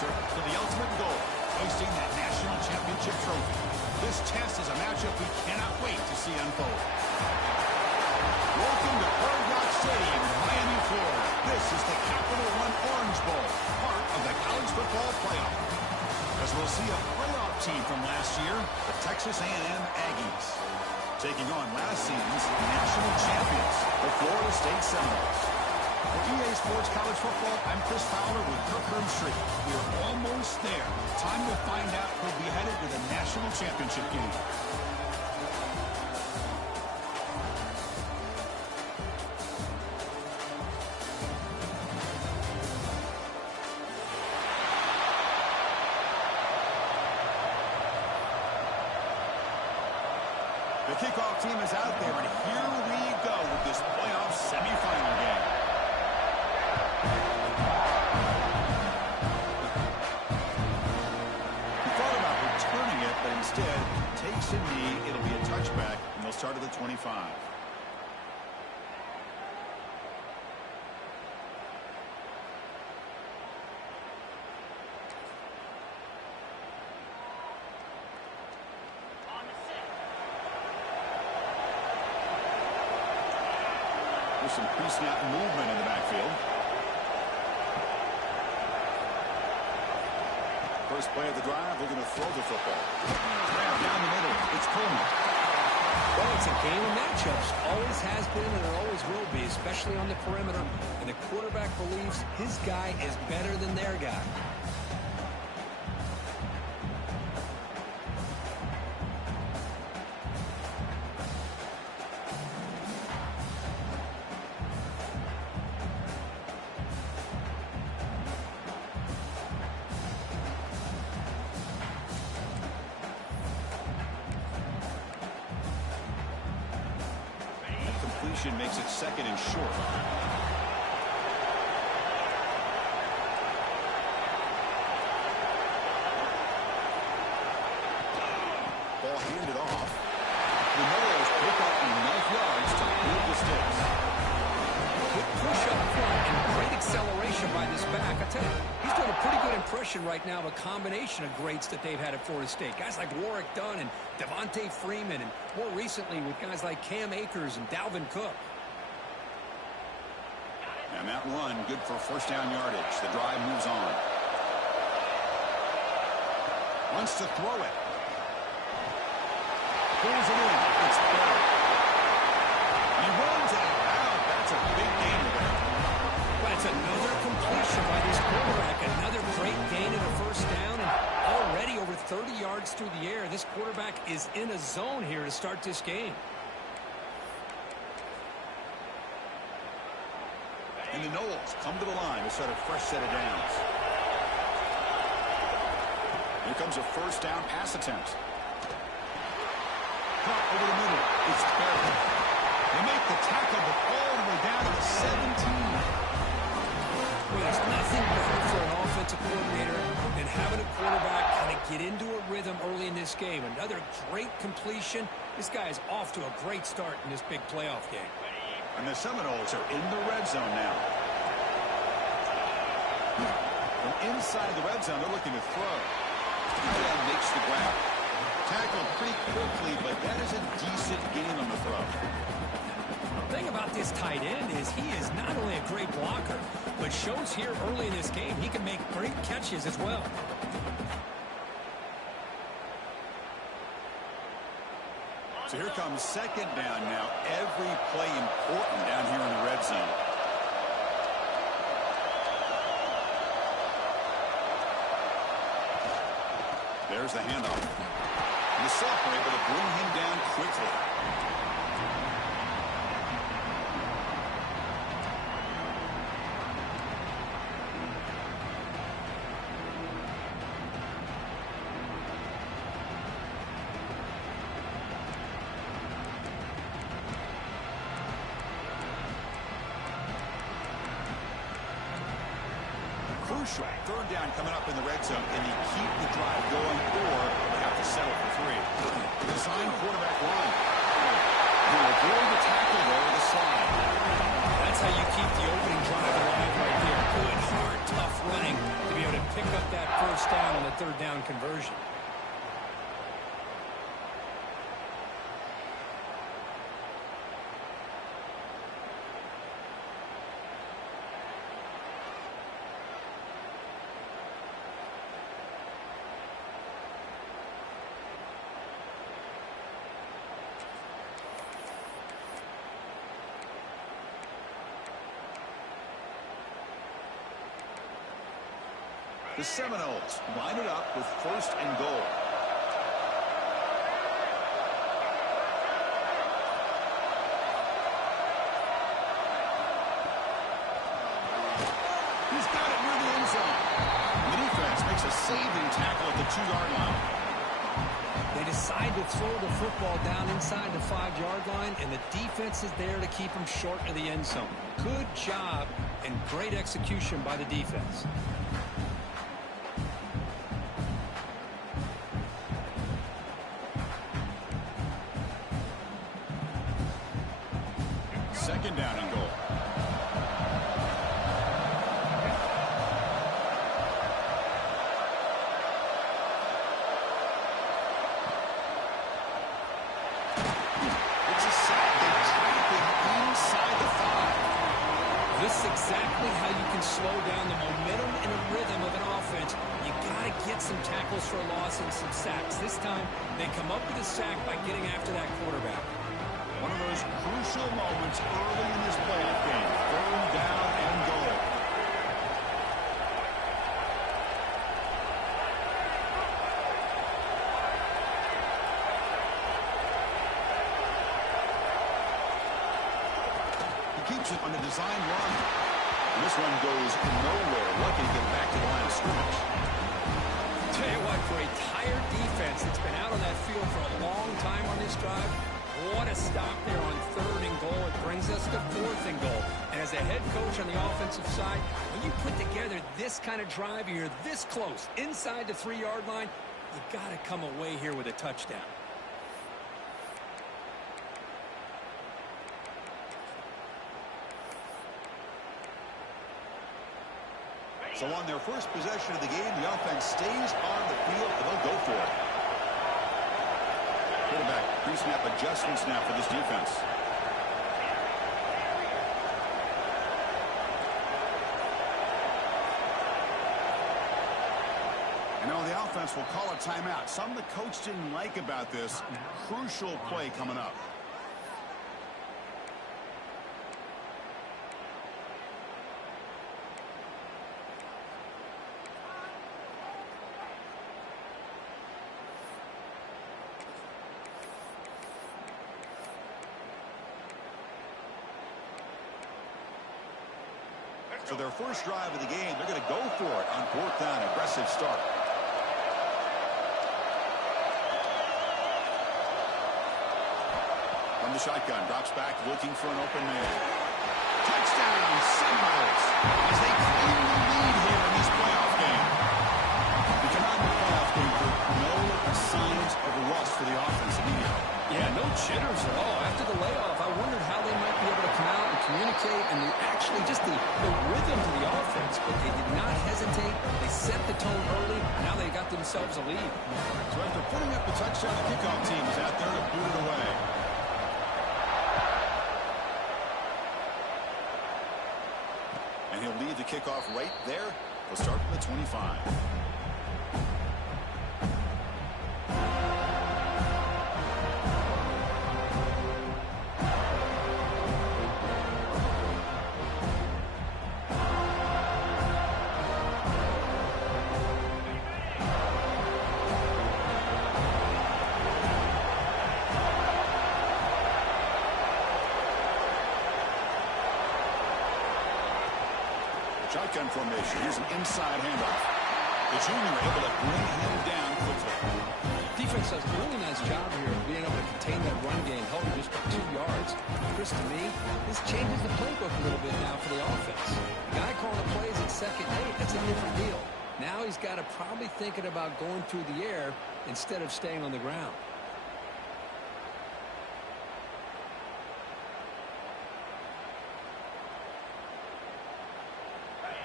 closer to the ultimate goal, hoisting that national championship trophy. This test is a matchup we cannot wait to see unfold. Welcome to Hard Rock Stadium in Miami, Florida. This is the Capital One Orange Bowl, part of the college football playoff. As we'll see a playoff team from last year, the Texas A&M Aggies, taking on last season's national champions, the Florida State Seminoles. For EA Sports College Football, I'm Chris Fowler with Kirk Herbstreit. We're almost there. Time to find out who'll be headed to the national championship game. The kickoff team is out there, and here we go with this playoff semifinal game. He thought about returning it, but instead takes a knee. It'll be a touchback, and they'll start at the 25. There's some pre-snap movement in the backfield. First play of the drive, they're going to throw the football. Down the middle, it's Coleman. Well, it's a game of matchups. Always has been and it always will be, especially on the perimeter. And the quarterback believes his guy is better than their guy. Makes it second and short. Ball handed off. The Noles pick up enough yards to move the sticks. Quick push up front and great acceleration by this back. I tell you, he's doing a pretty good impression right now of a combination of greats that they've had at Florida State. Guys like Warwick Dunn and Devontae Freeman, and more recently with guys like Cam Akers and Dalvin Cook. And that run, good for first down yardage. The drive moves on. Wants to throw it. Pulls it in. It's Barrett. He runs it out. That's a big gain there. But it's another completion by this quarterback. Another great gain in a first down. And already over 30 yards through the air. This quarterback is in a zone here to start this game. And the Noles come to the line to set a fresh set of downs. Here comes a first down pass attempt. Caught over the middle. It's Barrett. They make the tackle, but all the way down to the 17. Well, there's nothing better for an offensive coordinator than having a quarterback kind of get into a rhythm early in this game. Another great completion. This guy is off to a great start in this big playoff game. And the Seminoles are in the red zone now. From inside the red zone, they're looking to throw. Tight end makes the grab. Tackled pretty quickly, but that is a decent gain on the throw. The thing about this tight end is he is not only a great blocker, but shows here early in this game he can make great catches as well. So here comes second down now. Every play important down here in the red zone. There's the handoff. And the sophomore able to bring him down quickly. Crucial. Third down coming up in the red zone. Can he keep the drive going, or they have to settle for three? Design quarterback run. He'll avoid the tackle there with a slide. That's how you keep the opening drive alive right there. Good, hard, tough running to be able to pick up that The Seminoles line it up with 1st and goal. He's got it near the end zone. The defense makes a saving tackle at the 2-yard line. They decide to throw the football down inside the 5-yard line, and the defense is there to keep them short of the end zone. Good job and great execution by the defense. Second down and goal. It's a sack. They trap him inside the 5. This is exactly how you can slow down the momentum and a rhythm of an offense. You got to get some tackles for a loss and some sacks. This time, they come up with a sack by getting after that quarterback. One of those crucial moments early in this playoff game. 3rd down and goal. He keeps it on the design run. And this one goes nowhere. Lucky to get back to the line of scrimmage. Tell you what, for a tired defense that's been out on that field for a long time on this drive, what a stop there on 3rd and goal. It brings us to 4th and goal. And as a head coach on the offensive side, when you put together this kind of drive and you're this close inside the 3-yard line, you got to come away here with a touchdown. So on their first possession of the game, the offense stays on the field and they'll go for it. Quarterback pre-snap adjustments now for this defense. And now the offense will call a timeout. Something the coach didn't like about this. Crucial play coming up. So their first drive of the game, they're going to go for it on 4th down. Aggressive start. From the shotgun, drops back, looking for an open man. Touchdown, Seminoles, as they claim the lead here in this playoff game. We come out in the playoff game with no signs of rust for the offense immediately. Yeah, no jitters at all. After the layoff, I wondered how they might be able to come out and communicate and actually just the rhythm to the offense. But they did not hesitate. They set the tone early. Now they got themselves a lead. So after putting up the touchdown, the kickoff team is out there to boot it away. And he'll leave the kickoff right there. He'll start from the 25. Shotgun formation. Here's an inside handoff. The junior able to bring him down quickly. Defense does a really nice job here of being able to contain that run game, held him just by 2 yards. Chris, to me, this changes the playbook a little bit now for the offense. The guy calling the plays at 2nd and 8, that's a different deal. Now he's got to probably thinking about going through the air instead of staying on the ground.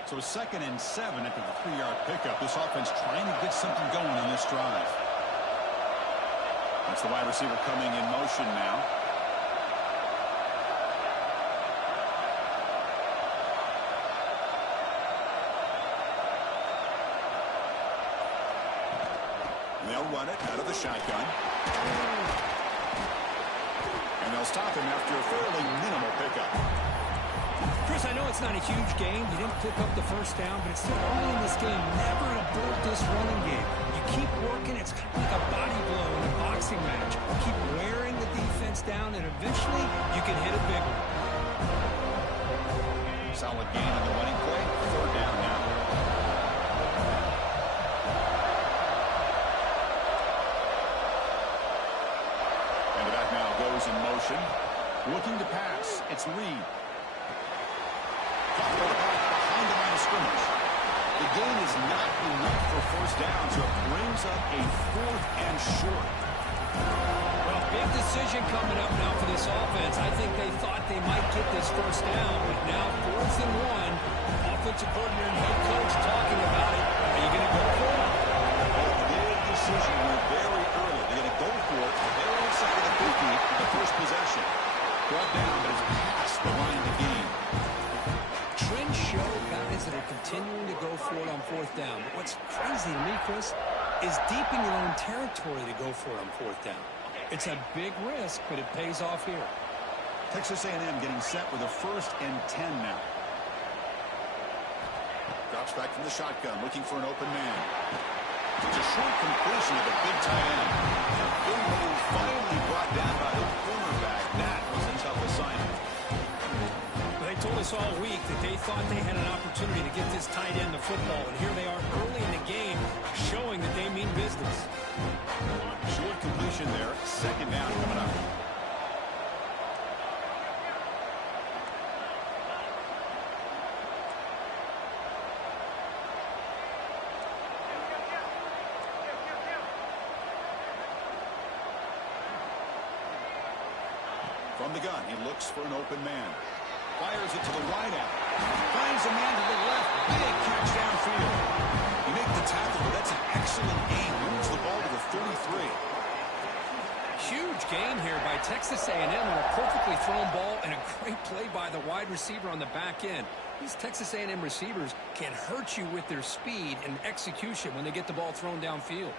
So 2nd and 7 after the 3-yard pickup. This offense trying to get something going on this drive. That's the wide receiver coming in motion now. And they'll run it out of the shotgun. And they'll stop him after a fairly minimal pickup. Chris, I know it's not a huge game. You didn't pick up the first down, but it's still early in this game. Never abort this running game. You keep working. It's kind of like a body blow in a boxing match. Keep wearing the defense down, and eventually you can hit a big one. Solid gain on the running play. Third down now. And the back now goes in motion. Looking to pass. It's Reed. Caught by the back behind the line of scrimmage. The gain is not enough for first down, so it brings up a 4th and short. Well, big decision coming up now for this offense. I think they thought they might get this first down, but now 4th and 1. Offensive coordinator and head coach talking about it. Are you going to go for it? Well, big decision here very early. They're going to go for it. They're inside of the 50 for the first possession. Brought down, but it's past the line to gain. Trends show guys that are continuing to go for it on 4th down. But what's crazy to me, Chris, is deep in your own territory to go for it on 4th down. It's a big risk, but it pays off here. Texas A&M getting set with a 1st and 10 now. Drops back from the shotgun, looking for an open man. It's a short completion of the big tight end. A big move finally brought down by the cornerback. That was a tough assignment. They told us all week that they thought they had an opportunity to get this tight end the football, and here they are early in the game showing that they mean business. Short completion there. 2nd down coming up. From the gun, he looks for an open man. Fires it to the wideout. Finds a man to the left. Big catch downfield. You make the tackle, but that's an excellent gain. Moves the ball to the 33. Huge gain here by Texas A&M on a perfectly thrown ball and a great play by the wide receiver on the back end. These Texas A&M receivers can hurt you with their speed and execution when they get the ball thrown downfield.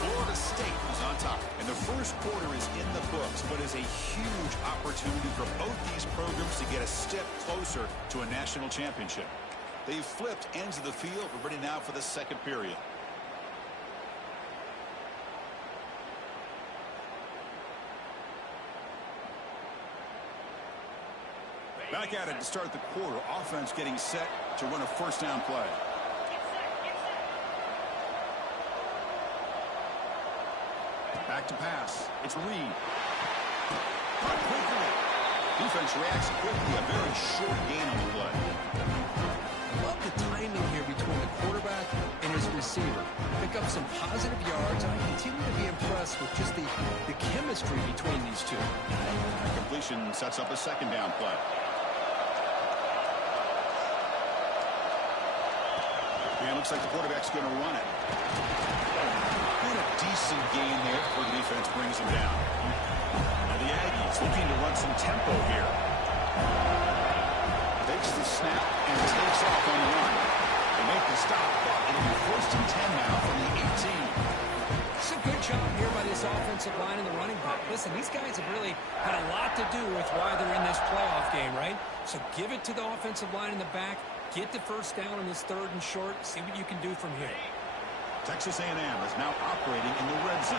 Florida State is on top. And the first quarter is in the books, but is a huge opportunity for both these programs to get a step closer to a national championship. They've flipped ends of the field. We're ready now for the second period. Back at it to start the quarter. Offense getting set to run a first down play. Back to pass. It's Reed. Caught quickly. Defense reacts quickly. A very short gain on the play. Love the timing here between the quarterback and his receiver. Pick up some positive yards, and I continue to be impressed with just the chemistry between these two. That completion sets up a 2nd down play. And it looks like the quarterback's going to run it. A decent gain there before the defense brings him down. Now the Aggies looking to run some tempo here. Takes the snap and takes off on the run. They make the stop, but it'll be 1st and 10 now from the 18. It's a good job here by this offensive line and the running back. Listen, these guys have really had a lot to do with why they're in this playoff game, right? So give it to the offensive line in the back. Get the first down in this 3rd and short. See what you can do from here. Texas A&M is now operating in the red zone.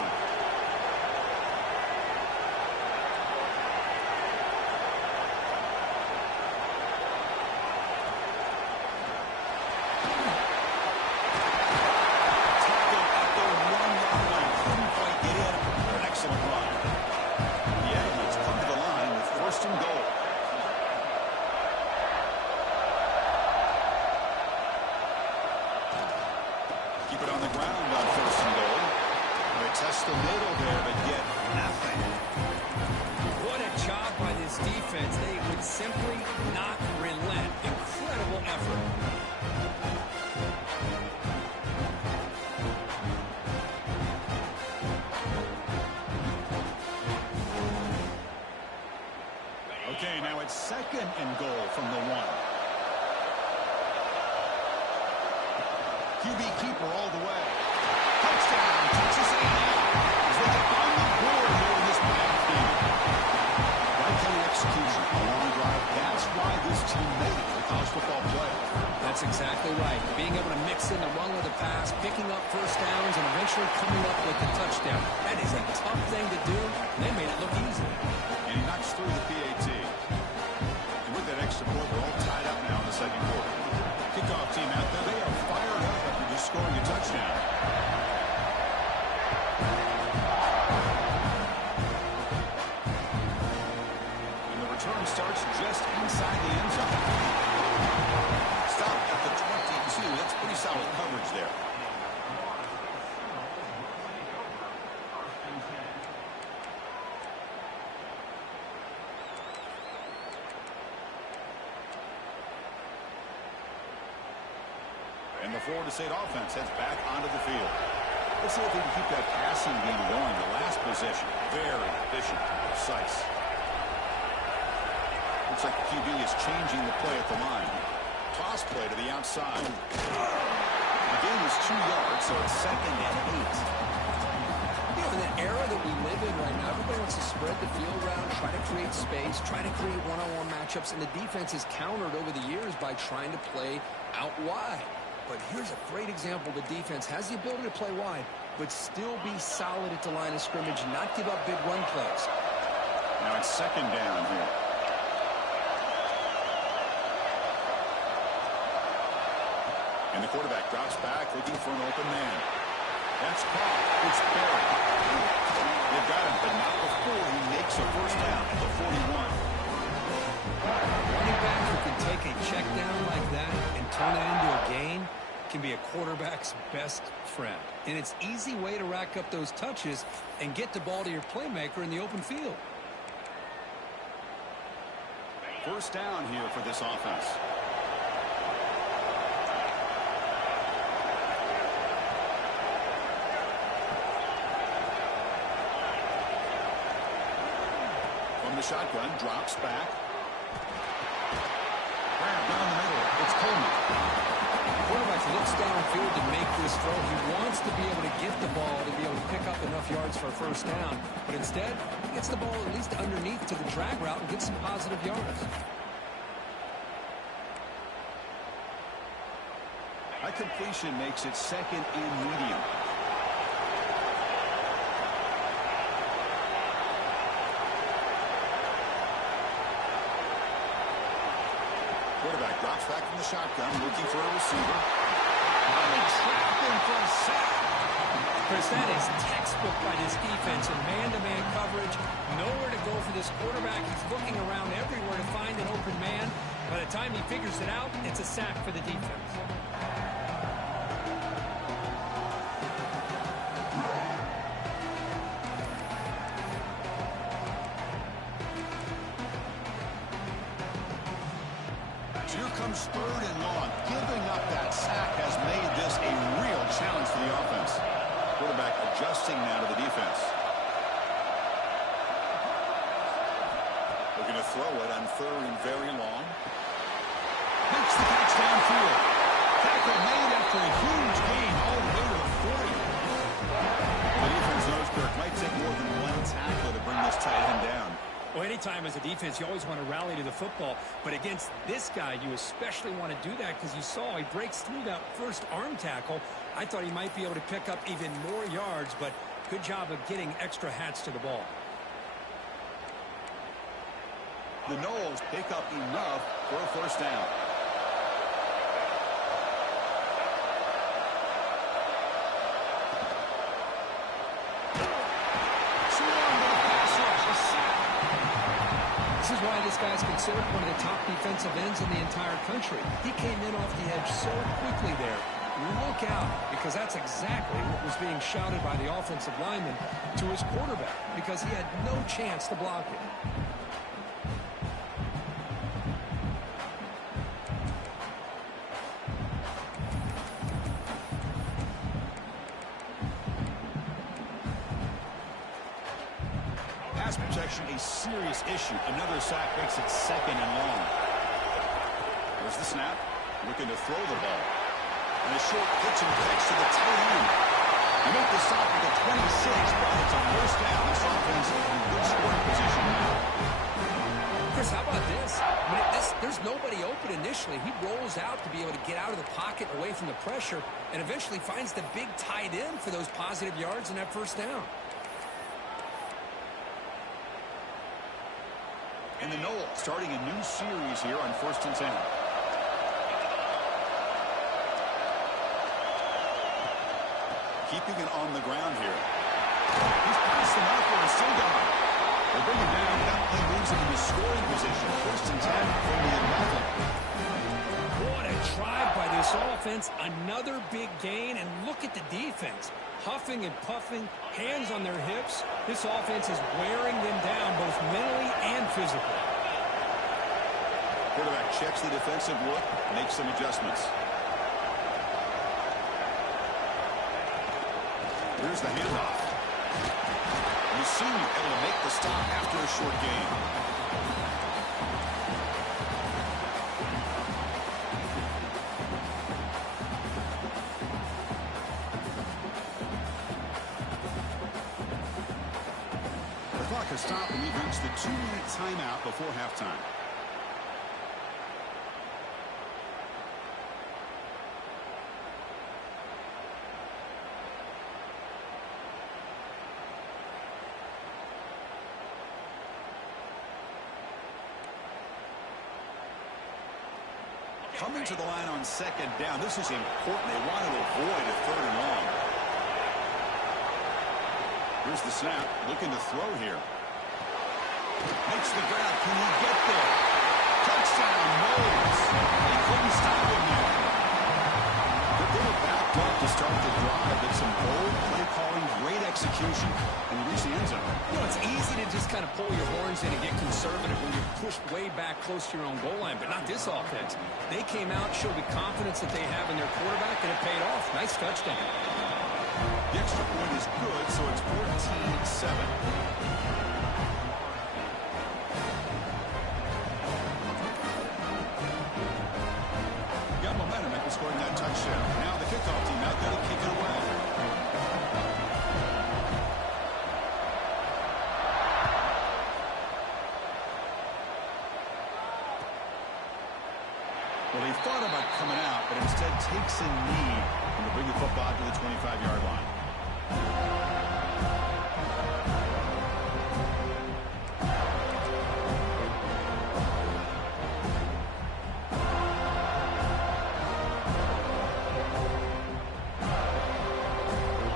Tackle at the 1-yard line. Couldn't quite get in. An excellent run. The Aggies come to the line with 1st and goal. Keep it on the ground on 1st and goal. They test the middle there, but get nothing. What a job by this defense. They would simply not relent. Incredible effort. Okay, now it's 2nd and goal from the 1. QB keeper all the way. Touchdown, Texas A&M. As they get on the board here in this playoff game. Right kind of execution, a long drive. That's why this team made it to the college football playoff. That's exactly right. Being able to mix in the run with the pass, picking up first downs, and eventually coming up with the touchdown. That is a tough thing to do, and they made it look easy. And he knocks through the PAT. And with that extra point, we're all tied up now in the second quarter. Kickoff team out there. They are fired up after just scoring a touchdown. And the return starts just inside the end zone. Stop at the 22. That's pretty solid coverage there. And the Florida State offense heads back onto the field. Let's see if they can keep that passing game going. The last possession, very efficient and precise. Looks like the QB is changing the play at the line. Toss play to the outside. The gain is 2 yards, so it's 2nd and 8. You know, in the era that we live in right now, everybody wants to spread the field around, try to create space, try to create one-on-one matchups, and the defense is countered over the years by trying to play out wide. But here's a great example. The defense has the ability to play wide, but still be solid at the line of scrimmage, not give up big run plays. Now it's 2nd down here. And the quarterback drops back, looking for an open man. That's caught. It's buried. They've got him, but not before he makes a first down at the 41. Running back who can take a check down like that and turn it into a gain can be a quarterback's best friend. And it's an easy way to rack up those touches and get the ball to your playmaker in the open field. First down here for this offense. From the shotgun, drops back. Down the middle, it's Coleman. The quarterback looks downfield to make this throw. He wants to be able to get the ball to be able to pick up enough yards for a first down. But instead, he gets the ball at least underneath to the drag route and gets some positive yards. A completion makes it 2nd and medium. Quarterback drops back from the shotgun, looking for a receiver. And they trap him for a sack. Chris, that is textbook by this defense in man-to-man coverage. Nowhere to go for this quarterback. He's looking around everywhere to find an open man. By the time he figures it out, it's a sack for the defense. Here comes 3rd and long. Giving up that sack has made this a real challenge for the offense. Quarterback adjusting now to the defense. Looking to throw it on 3rd and very long. Makes the catch downfield. Tackle made after a huge gain all the way to the 40. The defense knows Kirk might take more than one tackle to bring this tight end down. Well, anytime as a defense, you always want to rally to the football. But against this guy, you especially want to do that because you saw he breaks through that first arm tackle. I thought he might be able to pick up even more yards, but good job of getting extra hats to the ball. The Noles pick up enough for a first down. This is why this guy's considered one of the top defensive ends in the entire country. He came in off the edge so quickly there. Look out, because that's exactly what was being shouted by the offensive lineman to his quarterback, because he had no chance to block it. Pass protection, a serious issue. Another sack makes it 2nd and long. There's the snap. Looking to throw the ball. And a short pitch and catch to the tight end. They make the stop at the 26, but it's a first down. This offense in good scoring position now. Chris, how about this? I mean, there's nobody open initially. He rolls out to be able to get out of the pocket away from the pressure and eventually finds the big tight end for those positive yards in that first down. And the Noles starting a new series here on 1st and 10. Keeping it on the ground here. He's passed the marker and still gone. They bring him down. That play moves him in the scoring position. 1st and 10 from the 11. What a drive by this offense. Another big gain, and look at the defense. Huffing and puffing, hands on their hips. This offense is wearing them down both mentally and physically. Quarterback checks the defensive look, makes some adjustments. Here's the handoff. Musume able to make the stop after a short gain. The clock has stopped and we've reached the 2-minute timeout before halftime. Coming to the line on 2nd down. This is important. They want to avoid a 3rd and long. Here's the snap. Looking to throw here. Makes the grab. Can he get there? Touchdown, Noles. They couldn't stop him there. They were backed up to start the drive. It's some bold play calling, great execution, and reach the end zone. You know, it's easy to just kind of pull your horns in and get conservative when you're pushed way back close to your own goal line, but not this offense. They came out, showed the confidence that they have in their quarterback, and it paid off. Nice touchdown. The extra point is good, so it's 14-7. Got momentum after scoring that touchdown. Now the kickoff team out there to kick it away. Well, he thought about coming out, but instead takes a knee and will bring the football to the 25-yard line.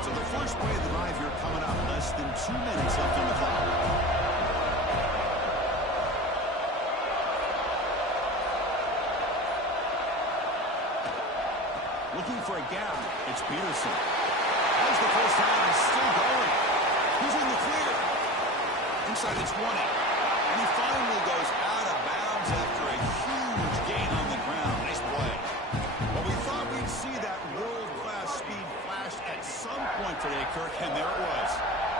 So the first play of the drive here coming up. Less than 2 minutes left on the clock. Looking for a gap. It's Peterson. Has the first down and still going. He's in the clear. Inside it's 20. And he finally goes out of bounds after a huge gain on the ground. Nice play. Well, we thought we'd see that world-class speed flash at some point today, Kirk, and there it was.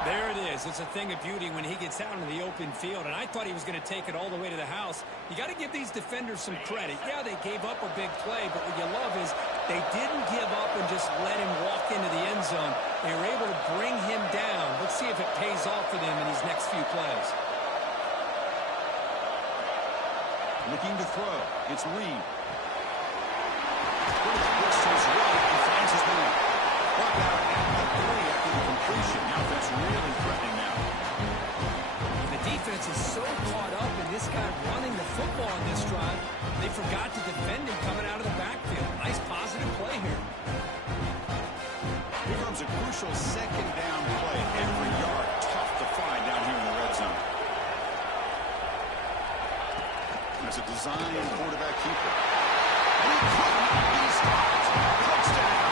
There it is. It's a thing of beauty when he gets out into the open field, and I thought he was going to take it all the way to the house. You got to give these defenders some credit. Yeah, they gave up a big play, but what you love is they didn't give up and just let him walk into the end zone. They were able to bring him down. Let's see if it pays off for them in these next few plays. Looking to throw. It's Reed. Looks to his right and finds his man. Brought out at the 3 after the completion. Now that's really threatening now. The defense is so caught up in this guy running the football on this drive, they forgot to defend him coming out of the backfield. Nice positive play here. Here comes a crucial 2nd down play. Every yard tough to find down here in the red zone. There's a design quarterback keeper. And he could not be stopped. Touchdown.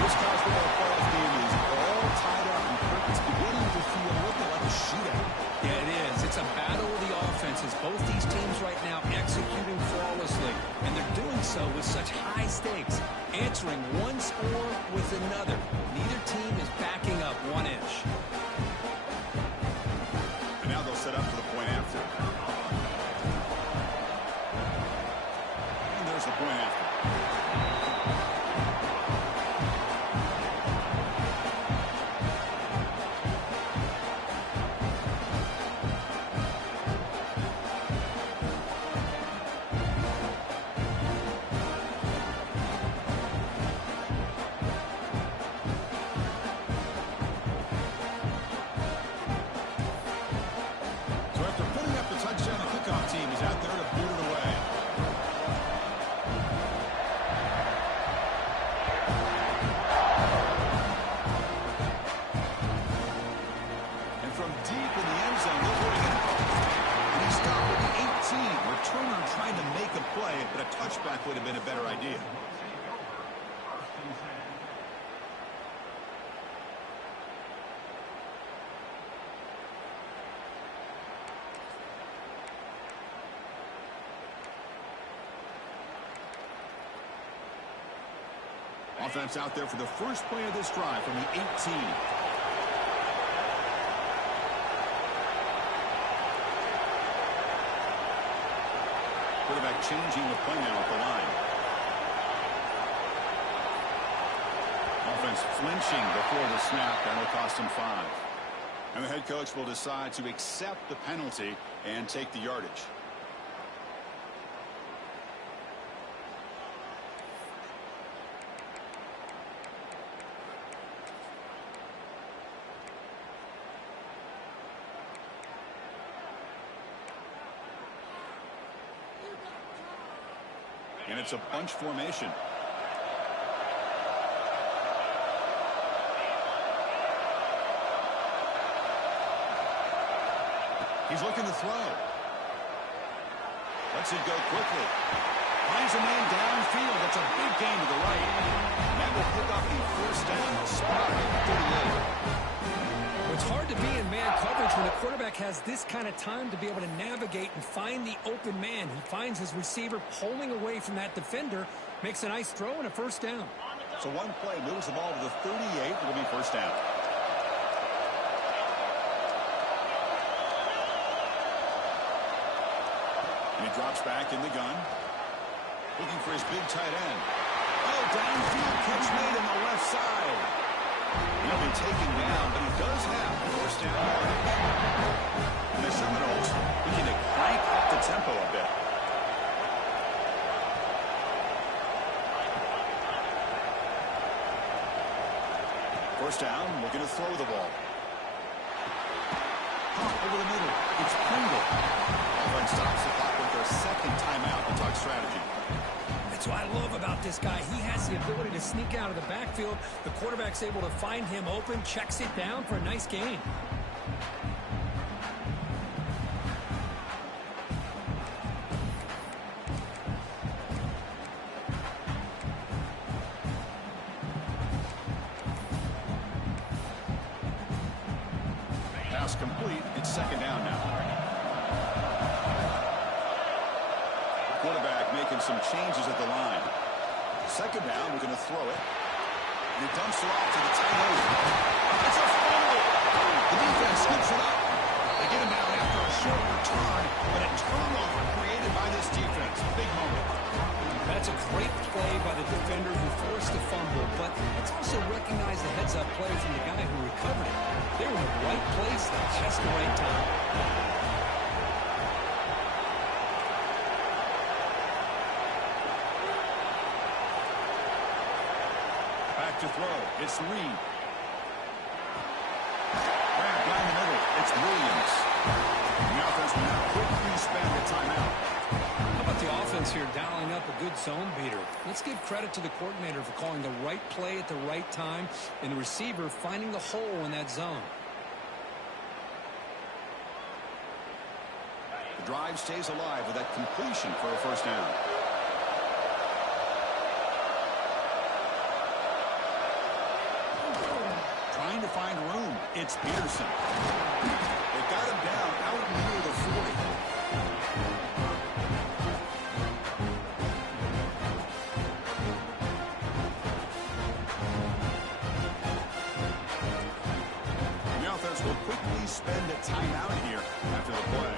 This college football playoff game is all tied up, and it's beginning to feel a little bit like a shootout. Yeah, it is. It's a battle of the offenses. Both these teams right now executing flawlessly, and they're doing so with such high stakes, answering one score with another. Neither team is backing up 1 inch. And now they'll set up for the point after. And there's the point after. Offense out there for the first play of this drive from the 18. Quarterback changing the play now at the line. Offense flinching before the snap. That'll cost him 5. And the head coach will decide to accept the penalty and take the yardage. And it's a bunch formation. He's looking to throw. Lets it go quickly. Finds a man downfield. That's a big gain to the right. And that will pick up the first down. Spot at 38. It's hard to be in man coverage when the quarterback has this kind of time to be able to navigate and find the open man. He finds his receiver pulling away from that defender, makes a nice throw and a first down. So one play moves the ball to the 38. It'll be first down. And he drops back in the gun. Looking for his big tight end. Oh, downfield catch made on the left side. He'll be taken down, but he does have the first down yardage. And the Seminoles looking to crank up the tempo a bit. First down, looking to throw the ball. Over the middle, it's Pringle. Offense stops the clock with their second timeout to talk strategy. That's what I love about this guy. He has the ability to sneak out of the backfield. The quarterback's able to find him open, checks it down for a nice gain. Pass complete. It's second down now. Quarterback making some changes at the line. Second down, we're going to throw it. And he dumps it off to the tight end. It's a fumble. The defense scoops it up. They get him out after a short return, but a turnover created by this defense. Big moment. That's a great play by the defender who forced the fumble, but let's also recognize the heads-up play from the guy who recovered it. They were in the right place at just the right time. To throw. It's Reed. Grab down the middle. It's Williams. The offense will now quickly spend the timeout. How about the offense here dialing up a good zone beater? Let's give credit to the coordinator for calling the right play at the right time and the receiver finding the hole in that zone. The drive stays alive with that completion for a first down. Trying to find room. It's Peterson. They got him down out near the 40. The offense will quickly spend a timeout here after the play.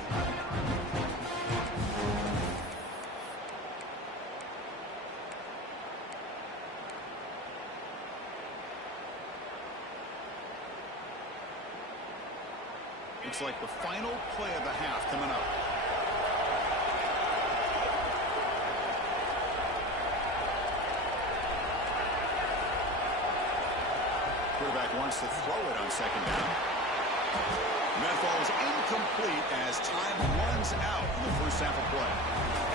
Looks like the final play of the half coming up. Quarterback wants to throw it on second down. And that ball is incomplete as time runs out in the first half of play.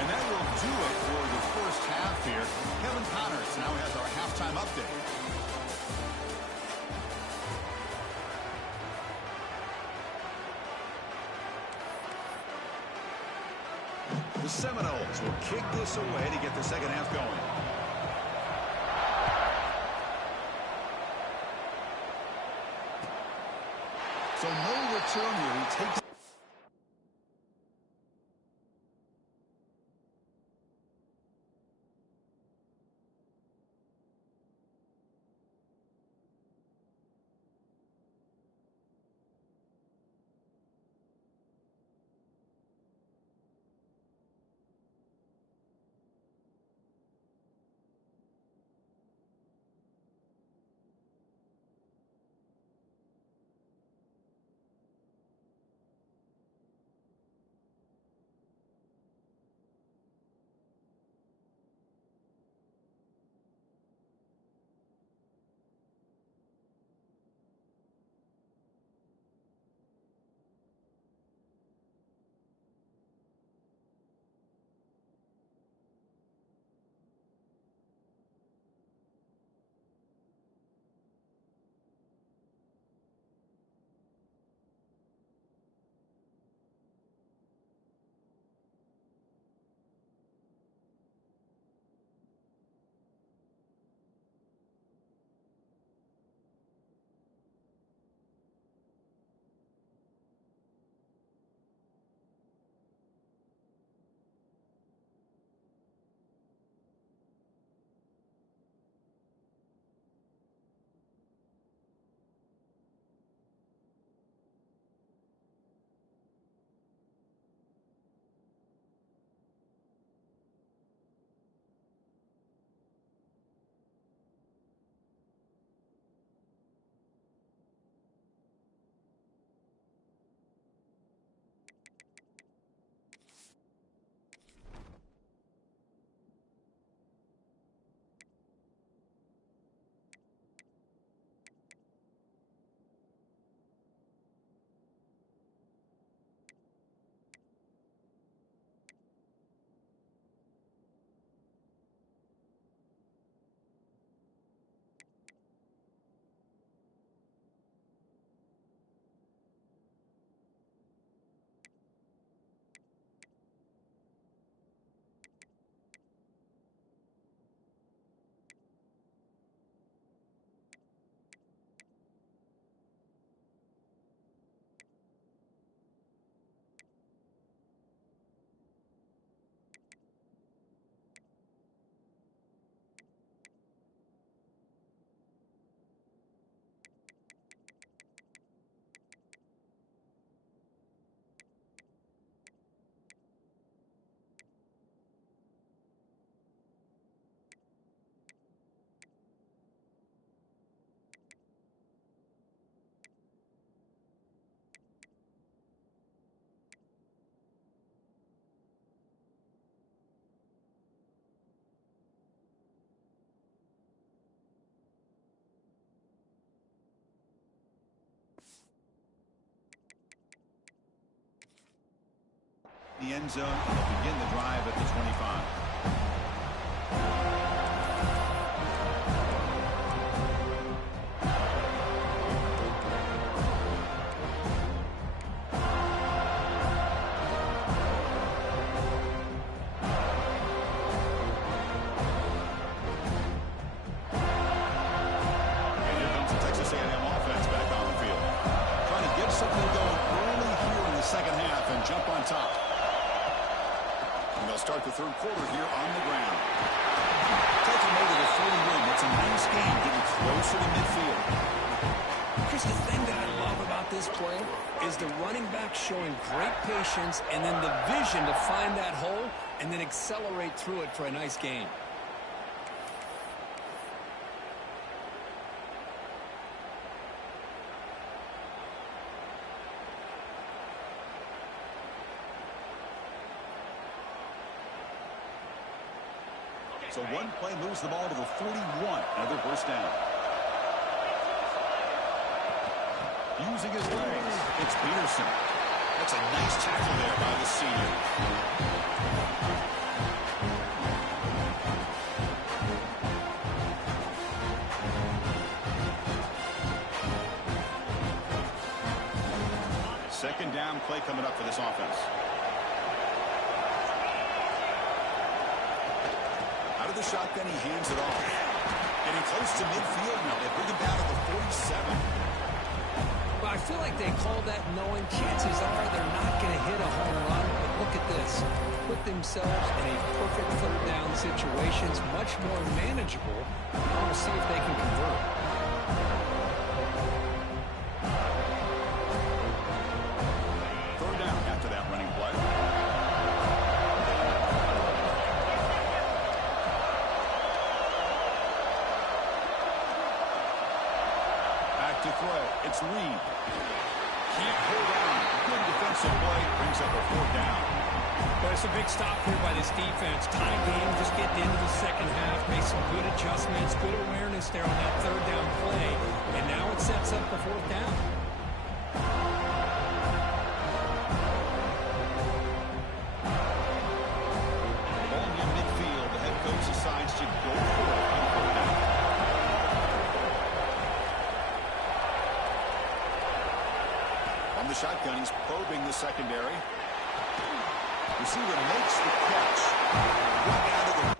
And that will do it for the first half here. Kevin Connors now has our halftime update. The Seminoles will kick this away to get the second half going. So no return here. He takes end zone, and they'll begin the drive at the 25. Something going early here in the second half and jump on top. And they'll start the third quarter here on the ground. Take them over the 41. It's a nice game getting closer to midfield. Chris, the thing that I love about this play is the running back showing great patience and then the vision to find that hole and then accelerate through it for a nice gain. So one play moves the ball to the 41. Another first down. Using his legs, it's Peterson. That's a nice tackle there by the senior. Second down play coming up for this offense. Out of the shotgun, he hands it off. Getting close to midfield now. They bring him down to the 47. Well, I feel like they call that knowing chances are they're not going to hit a home run. But look at this. Put themselves in a perfect third down situation. It's much more manageable. I want to see if they can convert. Third down after that running play. To throw. It's Reed. Can't hold on. Good defensive play. Brings up a fourth down. But it's a big stop here by this defense. Time game, just getting into the second half. Made some good adjustments, good awareness there on that third down play. And now it sets up the fourth down. Ball near midfield. The head coach decides to go for it on fourth down. The shotgun, he's probing the secondary. Receiver makes the catch. Right out of the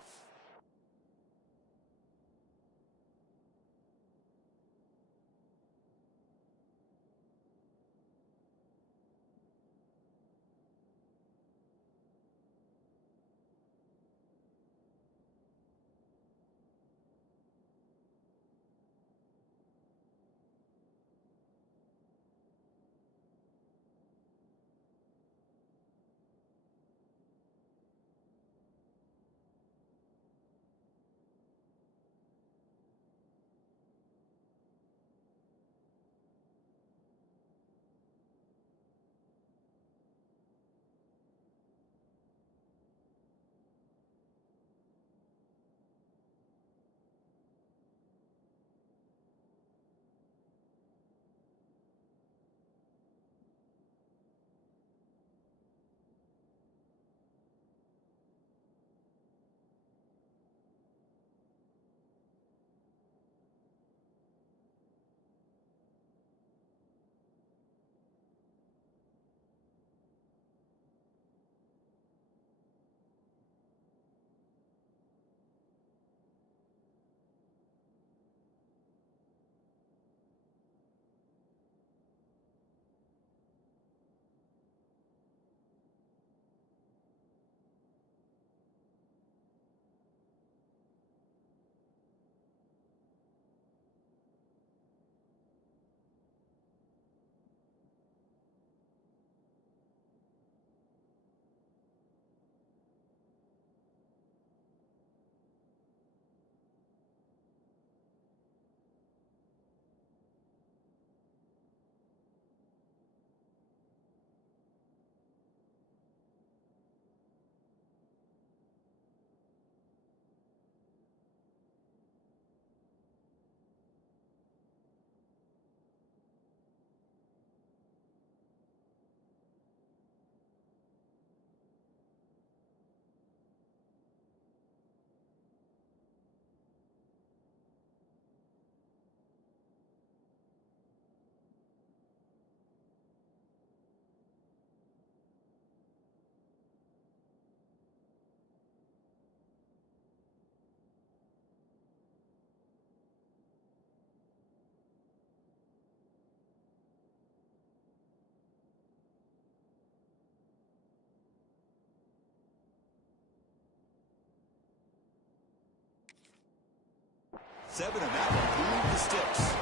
7, and that will move the sticks.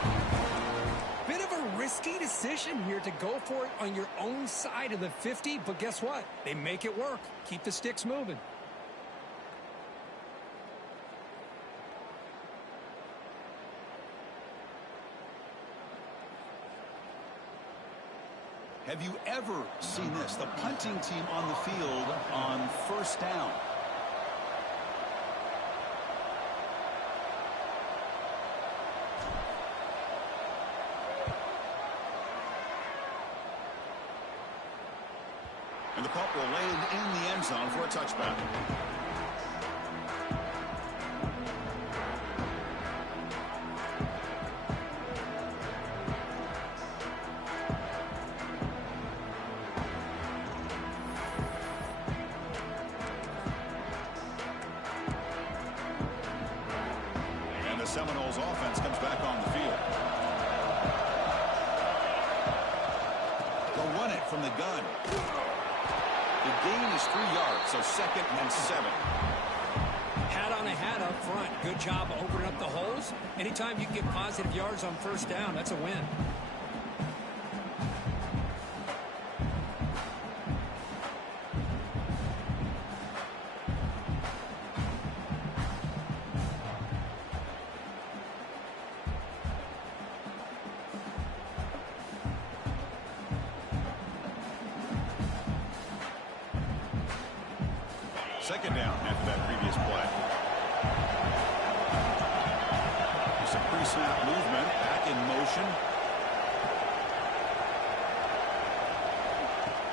Bit of a risky decision here to go for it on your own side of the 50, but guess what? They make it work. Keep the sticks moving. Have you ever seen this? The punting team on the field on first down. And the punt will land in the end zone for a touchback. And the Seminoles offense comes back on the field. They'll run it from the gun. The gain is 3 yards, so 2nd and 7. Hat on a hat up front. Good job opening up the holes. Anytime you can get positive yards on first down, that's a win. Second down after that previous play. Just a pre-snap movement, back in motion.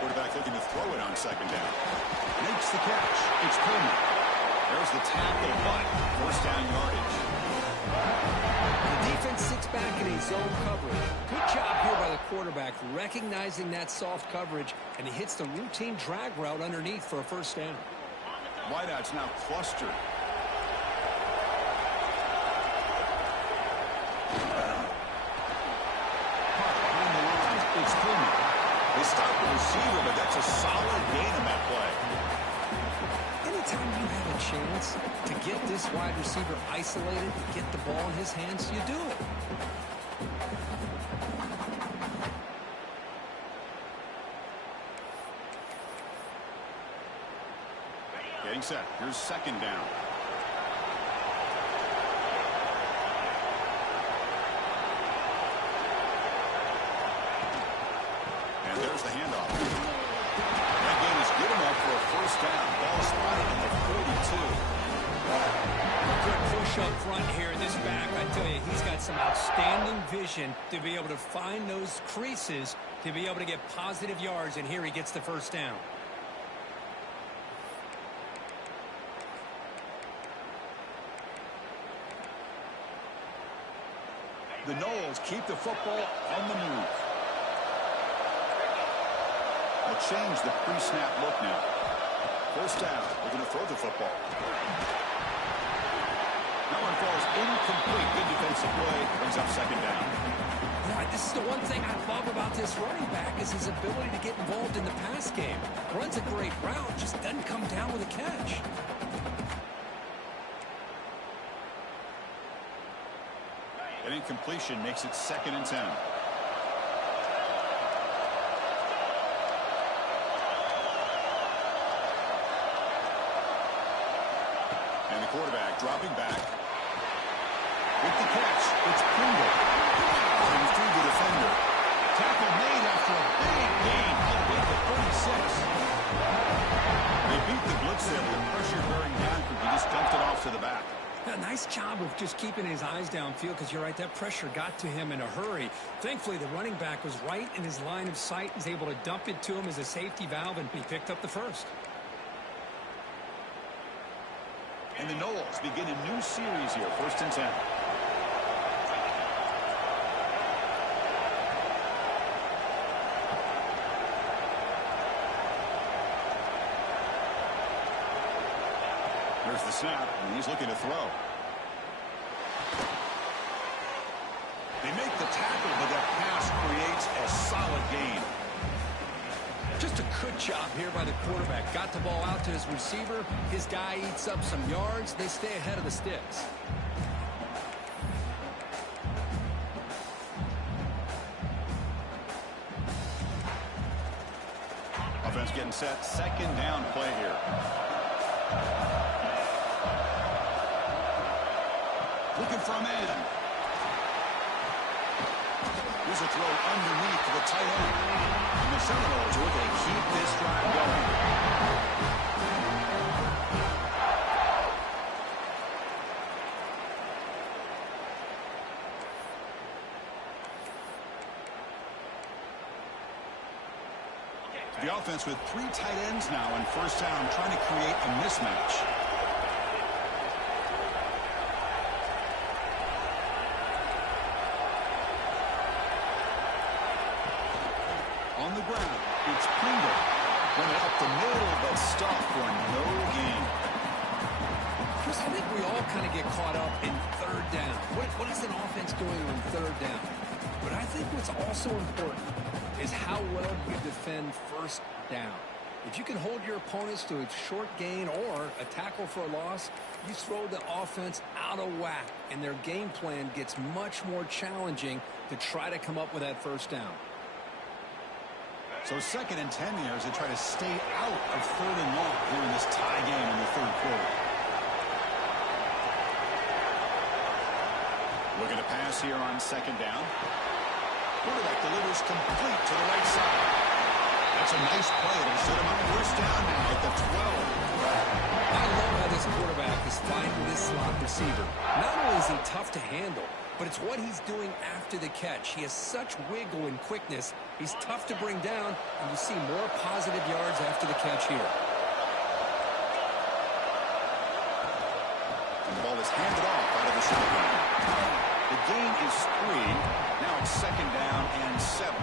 Quarterback looking to throw it on second down. Makes the catch. It's Pullman. There's the tackle, but first down yardage. The defense sits back in a zone coverage. Good job here by the quarterback, recognizing that soft coverage, and he hits the routine drag route underneath for a first down. Wideouts now clustered. Behind the line, it's Pullman. They stop the receiver, but that's a solid gain on that play. Anytime you have a chance to get this wide receiver isolated and get the ball in his hands, you do it. Getting set. Here's second down. And there's the handoff. That gain is good enough for a first down. Ball spotted at the 42. A good push up front here. This back, I tell you, he's got some outstanding vision to be able to find those creases, to be able to get positive yards, and here he gets the first down. The Noles keep the football on the move. They'll change the pre-snap look now. First down. They're going to throw the football. That one falls incomplete. Good defensive play. Brings up second down. Right, this is the one thing I love about this running back is his ability to get involved in the pass game. Runs a great route, just doesn't come down with a catch. An incompletion makes it 2nd and 10. And the quarterback dropping back. With the catch, it's Pringle. Running through the defender. Tackle made after a big gain. All the way to the 36. They beat the blitz there with pressure bearing down. He just dumped it off to the back. A nice job of just keeping his eyes downfield because you're right, that pressure got to him in a hurry. Thankfully, the running back was right in his line of sight. He's able to dump it to him as a safety valve, and he picked up the first. And the Noles begin a new series here, 1st and 10. There's the snap, and he's looking to throw. They make the tackle, but that pass creates a solid gain. Just a good job here by the quarterback. Got the ball out to his receiver. His guy eats up some yards. They stay ahead of the sticks. offense getting set. Second down play here. Looking for a man. Here's a throw underneath to the tight end. And the Seminoles are looking to keep this drive going. The offense with 3 tight ends now on first down, trying to create a mismatch. On the ground, it's Pringle. Running up the middle, but stopped for no gain. Chris, I think we all kind of get caught up in third down. What is an offense doing on third down? But I think what's also important is how well you defend first down. If you can hold your opponents to a short gain or a tackle for a loss, you throw the offense out of whack, and their game plan gets much more challenging to try to come up with that first down. So 2nd and 10 here as they try to stay out of 3rd and long here in this tie game in the 3rd quarter. Looking to pass here on 2nd down. Quarterback delivers complete to the right side. That's a nice play. It'll set him up first down now at the 12. I love how this quarterback is finding this slot receiver. Not only is he tough to handle, but it's what he's doing after the catch. He has such wiggle and quickness. He's tough to bring down, and you see more positive yards after the catch here. And the ball is handed off out of the shotgun. The gain is 3. Now it's 2nd down and 7.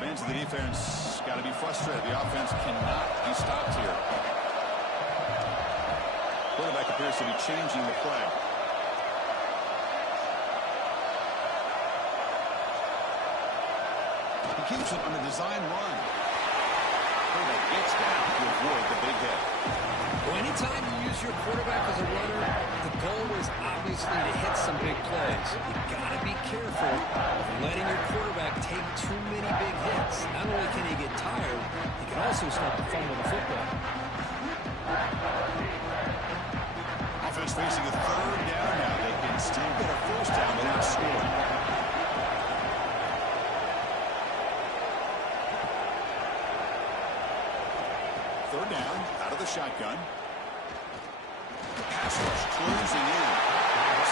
Fans of the defense got to be frustrated. The offense cannot be stopped here. Quarterback appears to be changing the play. He keeps it on the design run. Quarterback gets down to avoid the big hit. Well, anytime you use your quarterback as a runner, the goal is obviously to hit some big plays. You've got to be careful of letting your quarterback take too many big hits. Not only can he get tired, he can also start to fumble the football. Offense facing a 3rd down now. They can still get a first down without scoring. Third down, out of the shotgun. The pass rush closing in.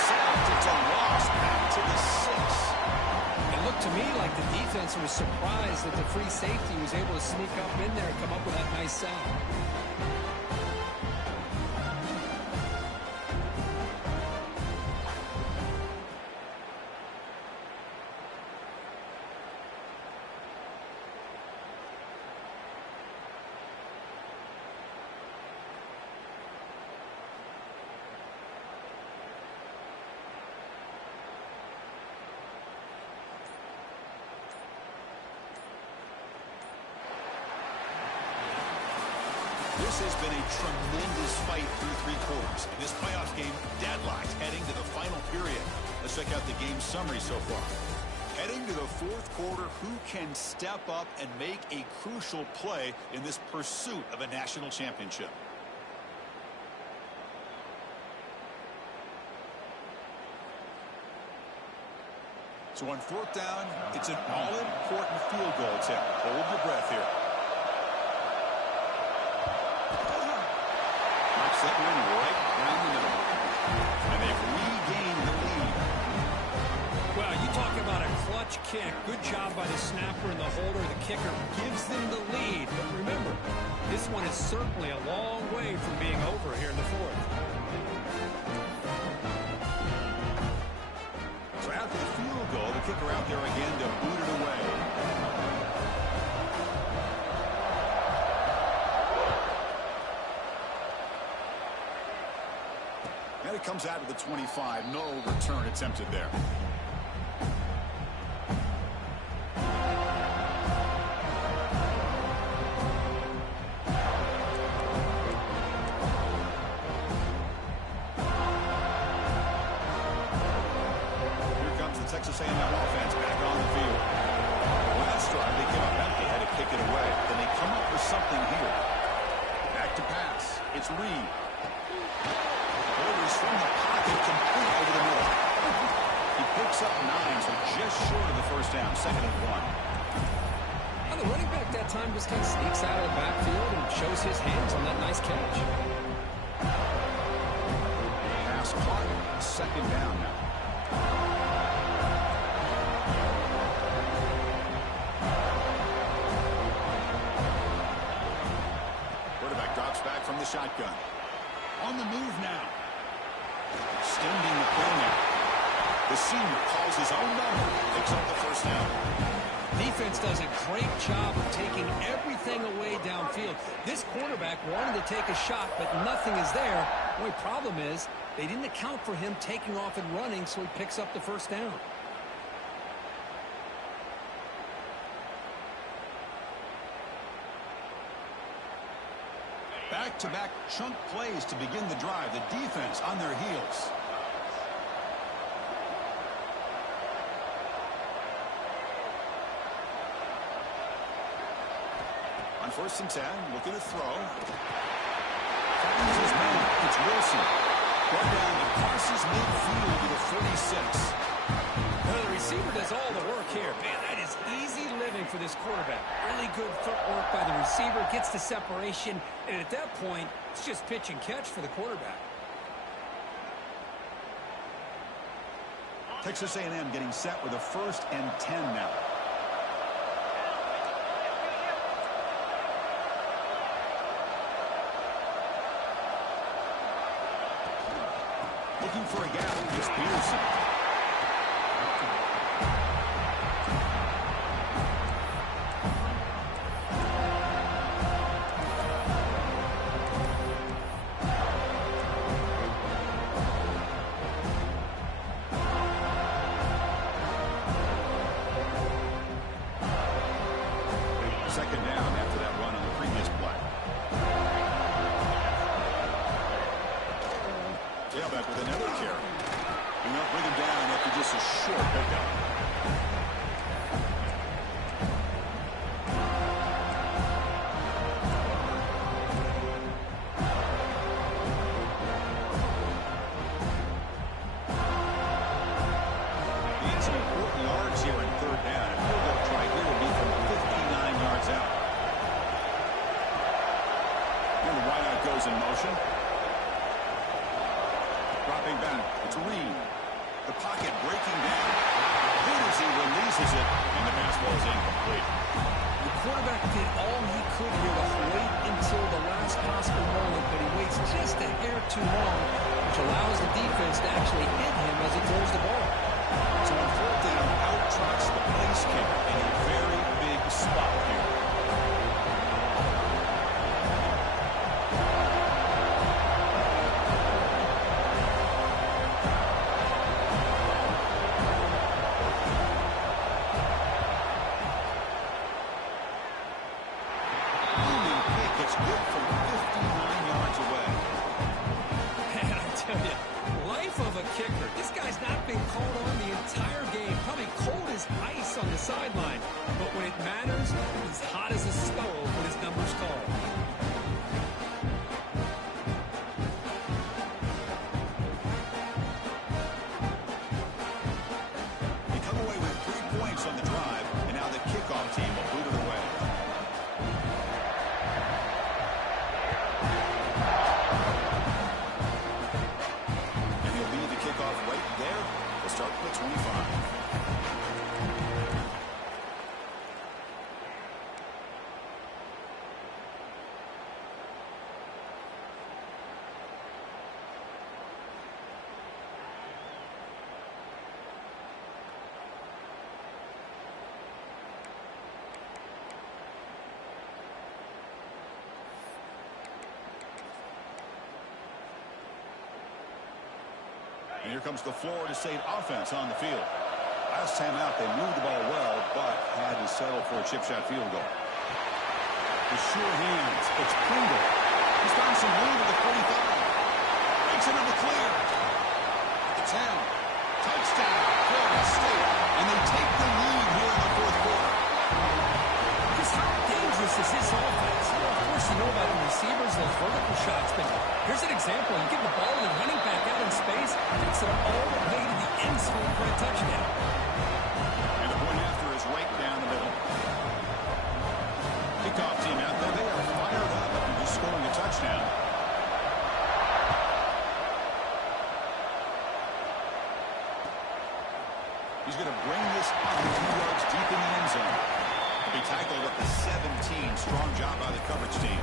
Sacked, it's a loss back to the 6. It looked to me like the defense was surprised that the free safety was able to sneak up in there and come up with that nice sack. This has been a tremendous fight through 3 quarters. In this playoff game, deadlocked heading to the final period. Let's check out the game summary so far. Heading to the 4th quarter, who can step up and make a crucial play in this pursuit of a national championship? So on 4th down, it's an all-important field goal attempt. Hold your breath here. Knocks that one right down the middle. And they've regained the lead. Well, you talk about a clutch kick. Good job by the snapper and the holder. The kicker gives them the lead. But remember, this one is certainly a long way from being over here in the 4th. So after the field goal, the kicker out there again to boot it away. And it comes out of the 25. No return attempted there. It's Reed. Delivers from the pocket, complete over the middle. He picks up 9, so just short of the first down. 2nd and 1. Well, the running back that time just kind of sneaks out of the backfield and shows his hands on that nice catch. Pass caught. 2nd down now. Quarterback drops back from the shotgun. On the move now. Extending the play now. The senior calls his own number. Picks up the first down. Defense does a great job of taking everything away downfield. This quarterback wanted to take a shot, but nothing is there. The only problem is they didn't account for him taking off and running, so he picks up the first down. Back-to-back chunk plays to begin the drive. The defense on their heels. On 1st and 10, looking to throw. Finds his man. It's Wilson. Brought down and crosses midfield to the 46. Well, the receiver does all the work here. Man, that is easy living for this quarterback. Really good footwork by the receiver. Gets the separation. And at that point, it's just pitch and catch for the quarterback. Texas A&M getting set with a 1st and 10 now. Looking for a gap. It's Peterson. Second down after that run on the previous play. Tailback with another carry. Do not bring him down after just a short pickup. Needs some important yards here in 3rd down. A field goal try here will be from 59 yards out. And the wideout goes in motion. Dropping back, it's Reed. The pocket breaking down. Good as he releases it, and the pass ball is incomplete. The quarterback did all he could here to wait until the last possible moment, but he waits just a hair too long, which allows the defense to actually hit him as he throws the ball. So on 4th down, out trots the place kicker in a very big spot here. Booming kick. It's good from 59 yards away. Man, I tell you, life of a kicker. This guy's not been called on the entire game. Probably cold as ice on the sideline. But when it matters, he's hot as a stove when his number's called. They come away with 3 points on the drive, and now the kickoff team will boot it away. And he'll lead the kickoff right there. They'll start with 25. And here comes the Florida State offense on the field. Last time out, they moved the ball well, but had to settle for a chip shot field goal. With sure hands, it's Pringle. He's found some room at the 45. Breaks into the clear. At the 10. Touchdown, Florida State. And they take the lead here in the 4th quarter. You can how dangerous is this offense? You know, of course, you know about the receivers, those vertical shots, but here's an example. You give the ball to the running back out in space, takes it all the way to the end zone for a touchdown. And the point after is right down the middle. Kickoff team out there, they are fired up after just scoring a touchdown. He's going to bring this up 2 yards deep in the end zone. He'll be tackled at the 17. Strong job by the coverage team.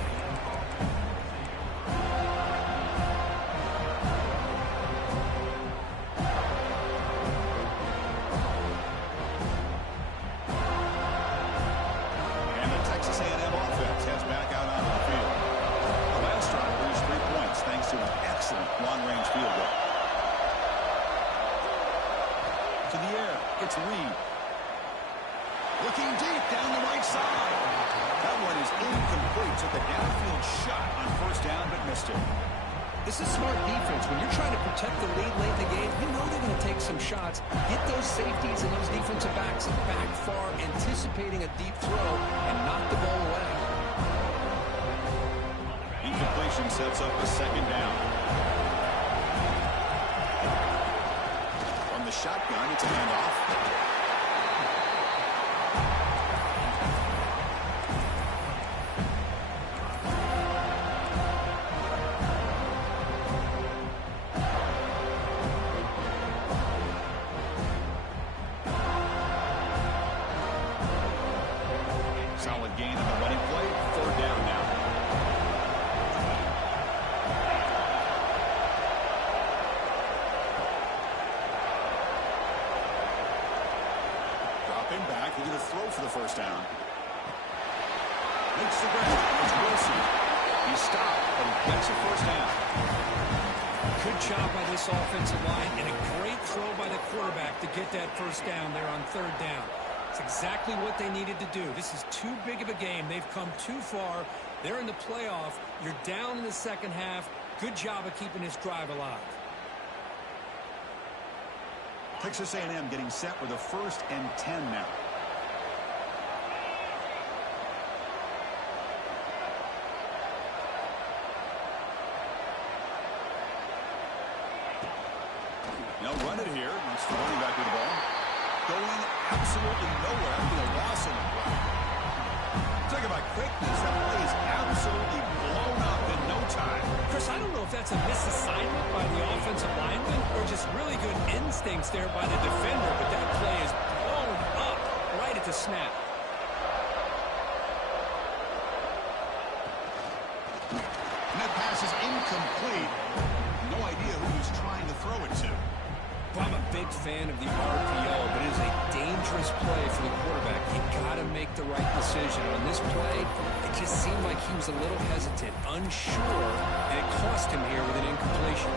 And the Texas A&M offense heads back out onto the field. The last drive produced 3 points thanks to an excellent long-range field goal. To the air, it's Reed. Looking deep down the right side. That one is incomplete. Took a downfield shot on first down, but missed it. This is smart defense. When you're trying to protect the lead late in the game, you know they're going to take some shots. Get those safeties and those defensive backs back far, anticipating a deep throw, and knock the ball away. Incompletion sets up a second down. The shotgun, it's a handoff. Solid gain on the running play. 3rd down now. Back, he's going to throw for the first down. Makes the grab. It's Wilson. He's stopped, but he gets a first down. Good job by this offensive line, and a great throw by the quarterback to get that first down there on 3rd down. It's exactly what they needed to do. This is too big of a game. They've come too far. They're in the playoff. You're down in the second half. Good job of keeping this drive alive. Texas A&M getting set with a 1st and 10 now. They'll run it here. It's the running back with the ball. Going absolutely nowhere. The loss on the play. Talk about quickness. That play is absolutely blown up in no time. Chris, I don't know if that's a misassignment by the offensive lineman or just really good instincts there by the defender, but that play is blown up right at the snap. And that pass is incomplete. No idea who he's trying to throw it to. I'm a big fan of the RPO, but it is a dangerous play for the quarterback. You got to make the right decision. On this play, it just seemed like he was a little hesitant, unsure, and it cost him here with an incompletion.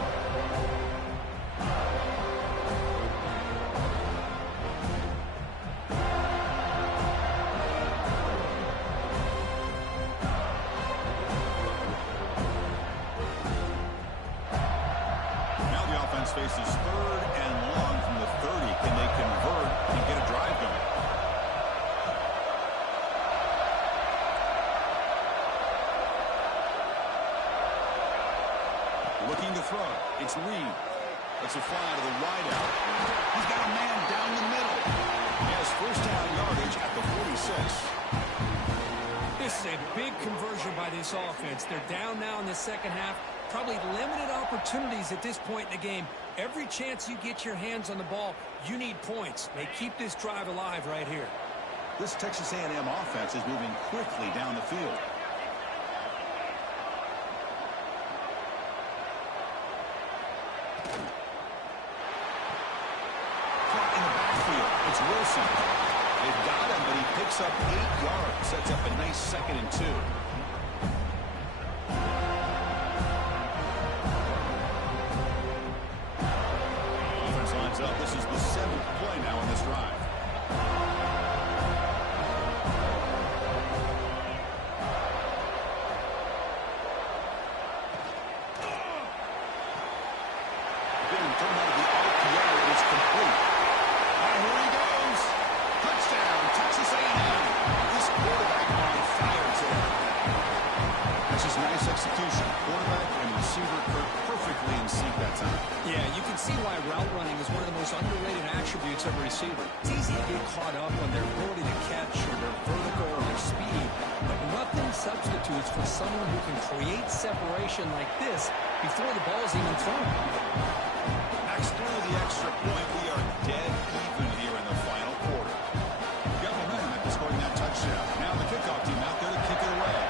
Now the offense faces 3rd and long from the 30. Can they convert and get a drive going? Looking to throw. It's Reed. It's a fly to the wide out. He's got a man down the middle. He has first down yardage at the 46. This is a big conversion by this offense. They're down now in the second half. Probably limited opportunities at this point in the game. Every chance you get your hands on the ball, you need points. They keep this drive alive right here. This Texas A&M offense is moving quickly down the field. Caught in the backfield. It's Wilson. They've got him, but he picks up 8 yards. Sets up a nice 2nd and 2. Offense lines up. This is the 7th play now in this drive. Being thrown out of the RPO, and it's complete. And here he goes. Touchdown, Texas A&M. This quarterback execution. Quarterback and receiver perfectly in sync that time. Yeah, you can see why route running is one of the most underrated attributes of a receiver. It's easy to get caught up on their ability to catch or their vertical or their speed, but nothing substitutes for someone who can create separation like this before the ball is even thrown. Next through the extra point, we are dead even here in the final quarter. Got momentum after scoring that touchdown. Now the kickoff team out there to kick it away.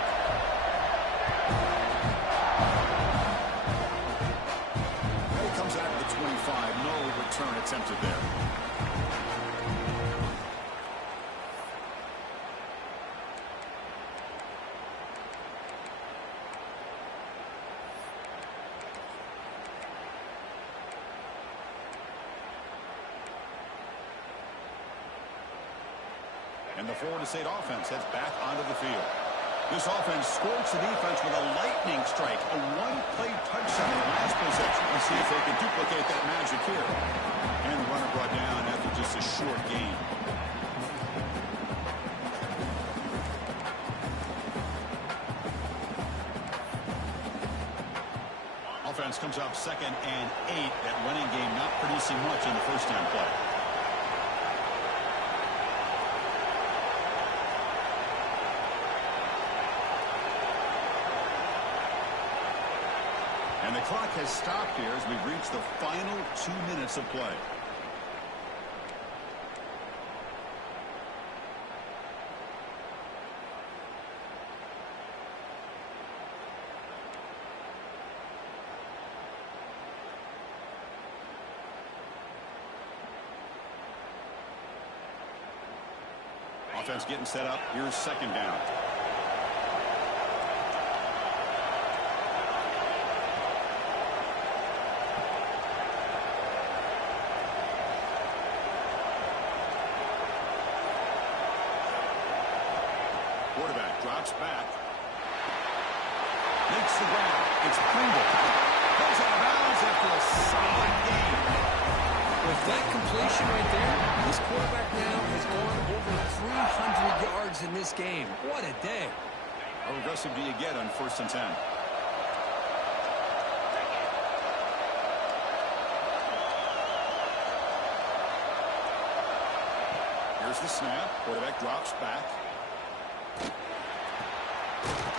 He comes out at the 25. No return attempted there. And the Florida State offense heads back onto the field. This offense scorched the defense with a lightning strike, a one-play touchdown in the last possession. Let's see if they can duplicate that magic here. And the runner brought down after just a short gain. Offense comes up 2nd and 8. That running game not producing much in the first down play. And the clock has stopped here as we've reached the final 2 minutes of play. Offense getting set up. Here's 2nd down. Quarterback drops back. Makes the ground. It's Pringle. Goes out of bounds after a solid gain. With that completion right there, this quarterback now has gone over 300 yards in this game. What a day. How aggressive do you get on 1st and 10? Here's the snap. Quarterback drops back.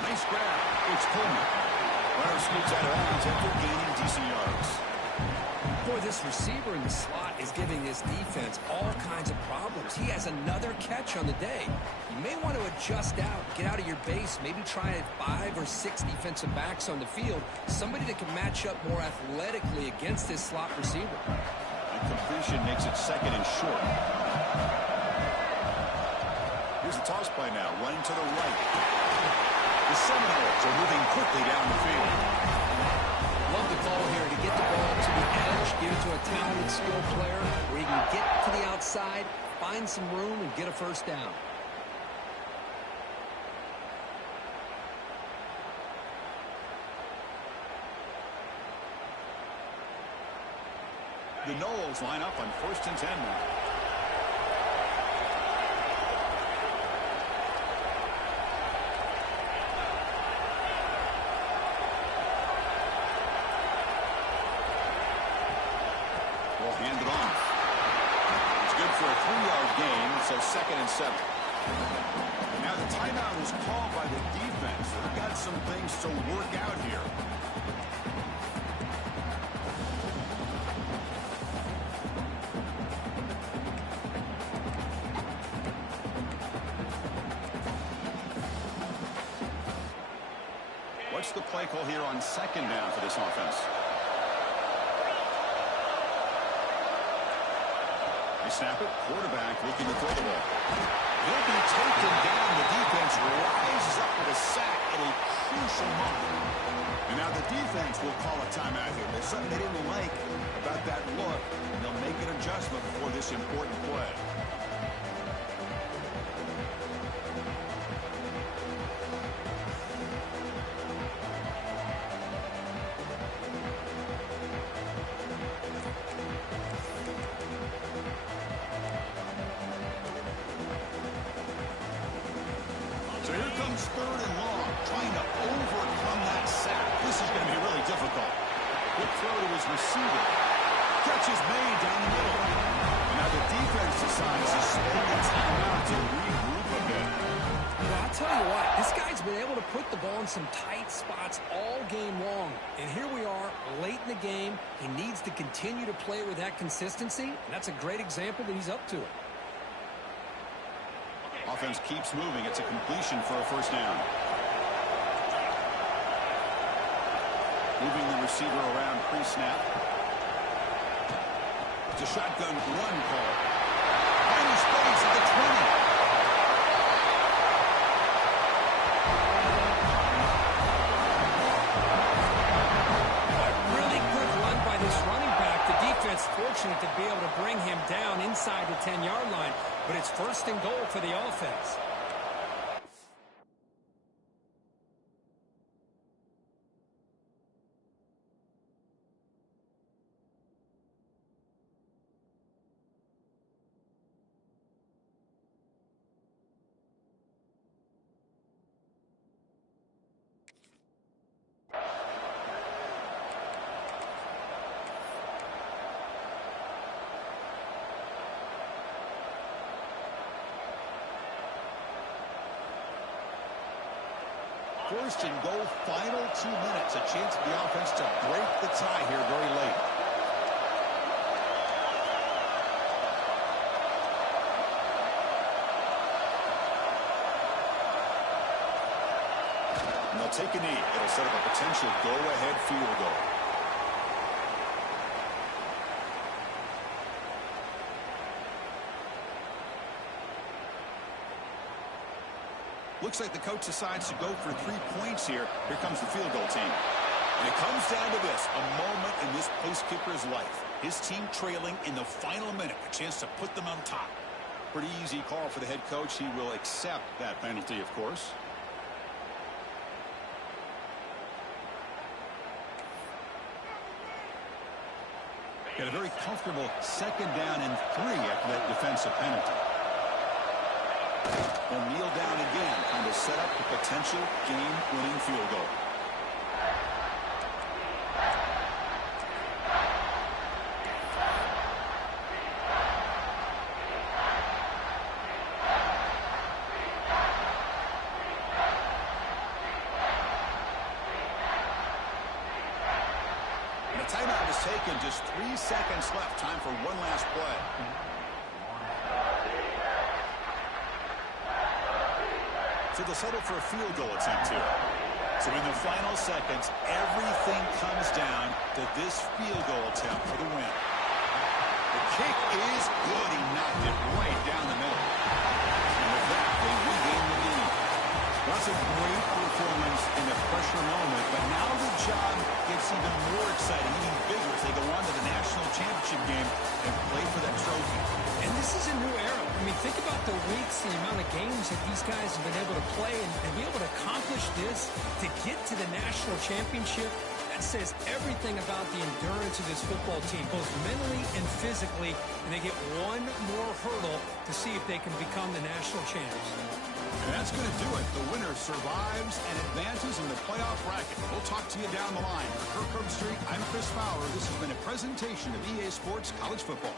Nice grab. It's Coleman. Runner scoots out of bounds after gaining decent yards. Boy, this receiver in the slot is giving this defense all kinds of problems. He has another catch on the day. You may want to adjust out, get out of your base, maybe try 5 or 6 defensive backs on the field, somebody that can match up more athletically against this slot receiver. And completion makes it 2nd and short. Here's the toss play now, running to the right. The Seminoles are moving quickly down the field. Love the call here to get the ball to the edge, give it to a talented, skilled player where he can get to the outside, find some room, and get a 1st down. The Noles line up on 1st and 10 now. Hand it off. It's good for a 3-yard gain, so 2nd and 7. Now the timeout is called by the defense. They've got some things to work out here. What's the play call here on 2nd down for this offense? Snap it. Quarterback looking to throw the ball. He'll be taken down. The defense rises up with a sack at a crucial moment. And now the defense will call a timeout here. There's something they didn't like about that look, and they'll make an adjustment before this important play. So here comes 3rd and long, trying to overcome that sack. This is going to be really difficult. Good throw to his receiver. Catch is made down the middle. Now the defense decides to spend the timeout to regroup a bit. Well, I'll tell you what, this guy's been able to put the ball in some tight spots all game long. And here we are, late in the game. He needs to continue to play with that consistency. And that's a great example that he's up to it. Offense keeps moving. It's a completion for a first down. Moving the receiver around pre-snap. It's a shotgun run call. Finding space at the 20. Fortunate to be able to bring him down inside the 10-yard line, but it's first and goal for the offense. First and goal, final 2 minutes. A chance for the offense to break the tie here very late. And they'll take a knee. It'll set up a potential go-ahead field goal. Looks like the coach decides to go for 3 points here. Here comes the field goal team. And it comes down to this, a moment in this post kicker's life. His team trailing in the final minute, a chance to put them on top. Pretty easy call for the head coach. He will accept that penalty, of course. Got a very comfortable second down and 3 after that defensive penalty. Will kneel down again, trying to set up the potential game-winning field goal. And a timeout is taken. Just 3 seconds left. Time for one last play. So they'll settle for a field goal attempt here. So in the final seconds, everything comes down to this field goal attempt for the win. The kick is good. He knocked it right down the middle. And with that, they regain the lead. That's a great performance in a pressure moment, but now the job gets even more exciting, even bigger as they go on to the national championship game and play for that trophy. And this is a new era. I mean, think about the weeks, the amount of games that these guys have been able to play and be able to accomplish this, to get to the national championship. That says everything about the endurance of this football team, both mentally and physically, and they get one more hurdle to see if they can become the national champs. And that's going to do it. The winner survives and advances in the playoff bracket. We'll talk to you down the line. For Kirk Herbstreit, I'm Chris Fowler. This has been a presentation of EA Sports College Football.